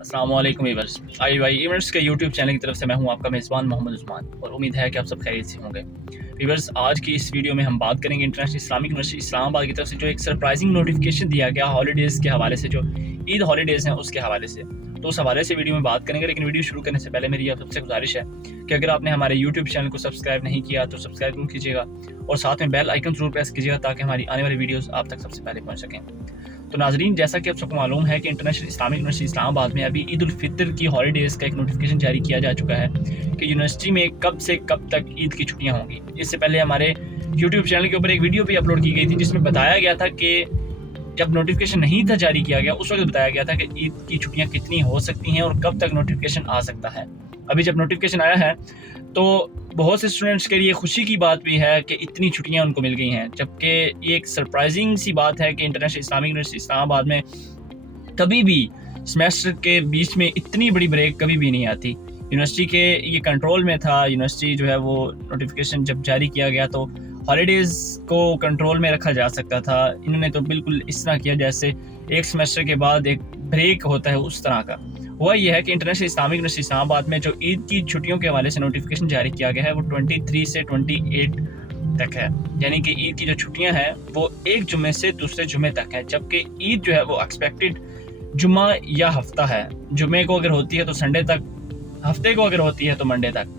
अस्सलाम वालेकुम viewers, IY events के यूट्यूब चैनल की तरफ से मैं हूं आपका मेज़बान मोहम्मद उस्मान और उम्मीद है कि आप सब खैरियत से होंगे। व्यूअर्स, आज की इस वीडियो में हम बात करेंगे इंटरनेशनल इस्लामिक यूनिवर्सिटी इस्लामाबाद की तरफ से जो एक सरप्राइजिंग नोटिफिकेशन दिया गया हॉलीडेज़ के हवाले से, जो ईद हॉलीडेज़ हैं उसके हवाले से। तो उस हवाले से वीडियो में बात करेंगे, लेकिन वीडियो शुरू करने से पहले मेरी आप सबसे गुजारिश है कि अगर आपने हमारे यूट्यूब चैनल को सब्सक्राइब नहीं किया तो सब्सक्राइब जरूर कीजिएगा और साथ में बेल आइकन जरूर प्रेस कीजिएगा ताकि हमारी आने वाली वीडियोज़ आप तक सबसे पहले पहुँच सकें। तो नाजरीन, जैसा कि आप सबको मालूम है कि इंटरनेशनल इस्लामिक यूनिवर्सिटी इस्लामाबाद में अभी ईद उल फितर की हॉलीडेज़ का एक नोटिफिकेशन जारी किया जा चुका है कि यूनिवर्सिटी में कब से कब तक ईद की छुट्टियां होंगी। इससे पहले हमारे यूट्यूब चैनल के ऊपर एक वीडियो भी अपलोड की गई थी जिसमें बताया गया था कि जब नोटिफिकेशन नहीं था जारी किया गया उस वक्त बताया गया था कि ईद की छुट्टियां कितनी हो सकती हैं और कब तक नोटिफिकेशन आ सकता है। अभी जब नोटिफिकेशन आया है तो बहुत से स्टूडेंट्स के लिए खुशी की बात भी है कि इतनी छुट्टियां उनको मिल गई हैं, जबकि ये एक सरप्राइजिंग सी बात है कि इंटरनेशनल इस्लामिक यूनिवर्सिटी इस्लामाबाद में कभी भी सेमेस्टर के बीच में इतनी बड़ी ब्रेक कभी भी नहीं आती। यूनिवर्सिटी के ये कंट्रोल में था, यूनिवर्सिटी जो है वो नोटिफिकेशन जब जारी किया गया तो हॉलीडेज़ को कंट्रोल में रखा जा सकता था। इन्होंने तो बिल्कुल इस तरह किया जैसे एक सेमेस्टर के बाद एक ब्रेक होता है उस तरह का। हुआ यह है कि इंटरनेशनल इस्लामिक यूनिवर्सिटी इस्लामाबाद में जो ईद की छुट्टियों के हवाले से नोटिफिकेशन जारी किया गया है वो 23 से 28 तक है, यानी कि ईद की जो छुट्टियां हैं वो एक जुमे से दूसरे जुमे तक है, जबकि ईद जो है वो एक्सपेक्टेड जुमा या हफ्ता है। जुमे को अगर होती है तो संडे तक, हफ्ते को अगर होती है तो मंडे तक।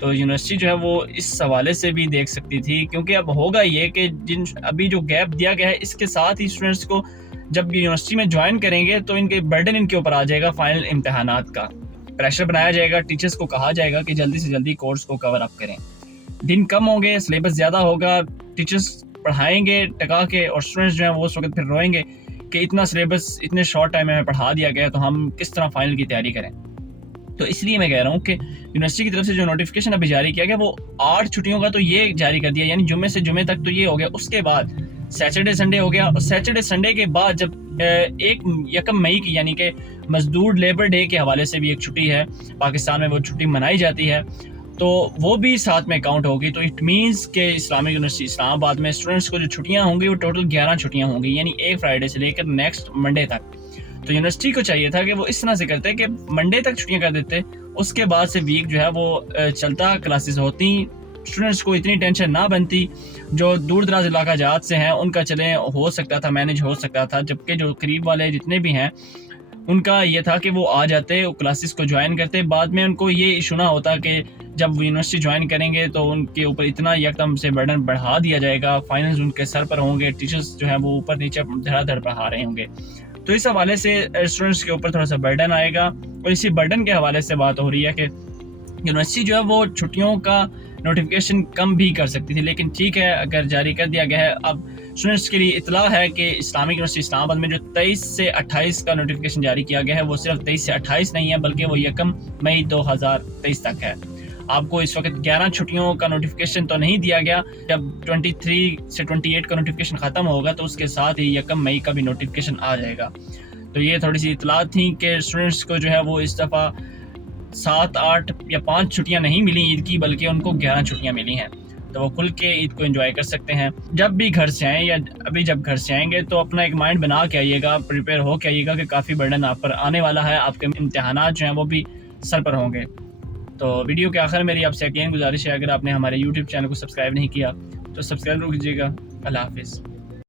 तो यूनिवर्सिटी जो है वो इस हवाले से भी देख सकती थी, क्योंकि अब होगा ये कि जिन अभी जो गैप दिया गया है इसके साथ ही स्टूडेंट्स को जब यूनिवर्सिटी में ज्वाइन करेंगे तो इनके बर्डन इनके ऊपर आ जाएगा, फाइनल इम्तहानात का प्रेशर बनाया जाएगा। टीचर्स को कहा जाएगा कि जल्दी से जल्दी कोर्स को कवर अप करें। दिन कम होंगे, सिलेबस ज़्यादा होगा, टीचर्स पढ़ाएंगे टका के और स्टूडेंट्स जो हैं वो उस वक्त फिर रोएंगे कि इतना सिलेबस इतने शॉर्ट टाइम में पढ़ा दिया गया तो हम किस तरह फाइनल की तैयारी करें। तो इसलिए मैं कह रहा हूँ कि यूनिवर्सिटी की तरफ से जो नोटिफिकेशन अभी जारी किया गया वो 8 छुट्टियों का तो ये जारी कर दिया, यानी जुम्मे से जुम्मे तक तो ये हो गया। उसके बाद सैटरडे संडे हो गया और सैटरडे संडे के बाद जब 1 मई की यानी कि मजदूर लेबर डे के हवाले से भी एक छुट्टी है, पाकिस्तान में वो छुट्टी मनाई जाती है, तो वो भी साथ में काउंट होगी। तो इट मीन्स के इस्लामिक यूनिवर्सिटी इस्लामाबाद में स्टूडेंट्स को जो छुट्टियां होंगी वो टोटल 11 छुट्टियां होंगी, यानी एक फ्राइडे से लेकर नेक्स्ट मंडे तक। तो यूनिवर्सिटी को चाहिए था कि वो इस तरह से करते कि मंडे तक छुट्टियां कर देते, उसके बाद से वीक जो है वो चलता, क्लासेस होती, स्टूडेंट्स को इतनी टेंशन ना बनती। जो दूर दराज इलाका जात से हैं उनका चले हो सकता था, मैनेज हो सकता था, जबकि जो करीब वाले जितने भी हैं उनका ये था कि वो आ जाते, क्लासेस को ज्वाइन करते। बाद में उनको ये इशू ना होता कि जब वो यूनिवर्सिटी ज्वाइन करेंगे तो उनके ऊपर इतना यकदम से बर्डन बढ़ा दिया जाएगा, फाइनल्स उनके सर पर होंगे, टीचर्स जो है वो ऊपर नीचे धड़ाधड़ पढ़ा रहे होंगे। तो इस हवाले से स्टूडेंट्स के ऊपर थोड़ा सा बर्डन आएगा और इसी बर्डन के हवाले से बात हो रही है कि यूनिवर्सिटी जो है वो छुट्टियों का नोटिफिकेशन कम भी कर सकती थी, लेकिन ठीक है अगर जारी कर दिया गया है। अब स्टूडेंट्स के लिए इतला है कि इस्लामिक यूनिवर्सिटी इस्लामाबाद में जो 23 से 28 का नोटिफिकेशन जारी किया गया है वो सिर्फ 23 से 28 नहीं है, बल्कि वो 1 मई 2023 तक है। आपको इस वक्त 11 छुट्टियों का नोटिफिकेशन तो नहीं दिया गया, जब 23 से 28 का नोटिफिकेशन ख़त्म होगा तो उसके साथ ही 1 मई का भी नोटिफिकेशन आ जाएगा। तो ये थोड़ी सी इतला थी कि स्टूडेंट्स को जो है वो इस दफ़ा 7, 8 या 5 छुट्टियां नहीं मिली ईद की, बल्कि उनको 11 छुट्टियां मिली हैं। तो वो खुल के ईद को एंजॉय कर सकते हैं। जब भी घर से आएँ या अभी जब घर से आएंगे तो अपना एक माइंड बना के आइएगा, प्रिपेयर हो के आइएगा कि काफ़ी बर्डन आप पर आने वाला है, आपके इम्तहानात जो हैं वो भी सर पर होंगे। तो वीडियो के आखिर मेरी आपसे अगेन गुजारिश है, अगर आपने हमारे यूट्यूब चैनल को सब्सक्राइब नहीं किया तो सब्सक्राइब कीजिएगा। अल्लाह हाफिज़।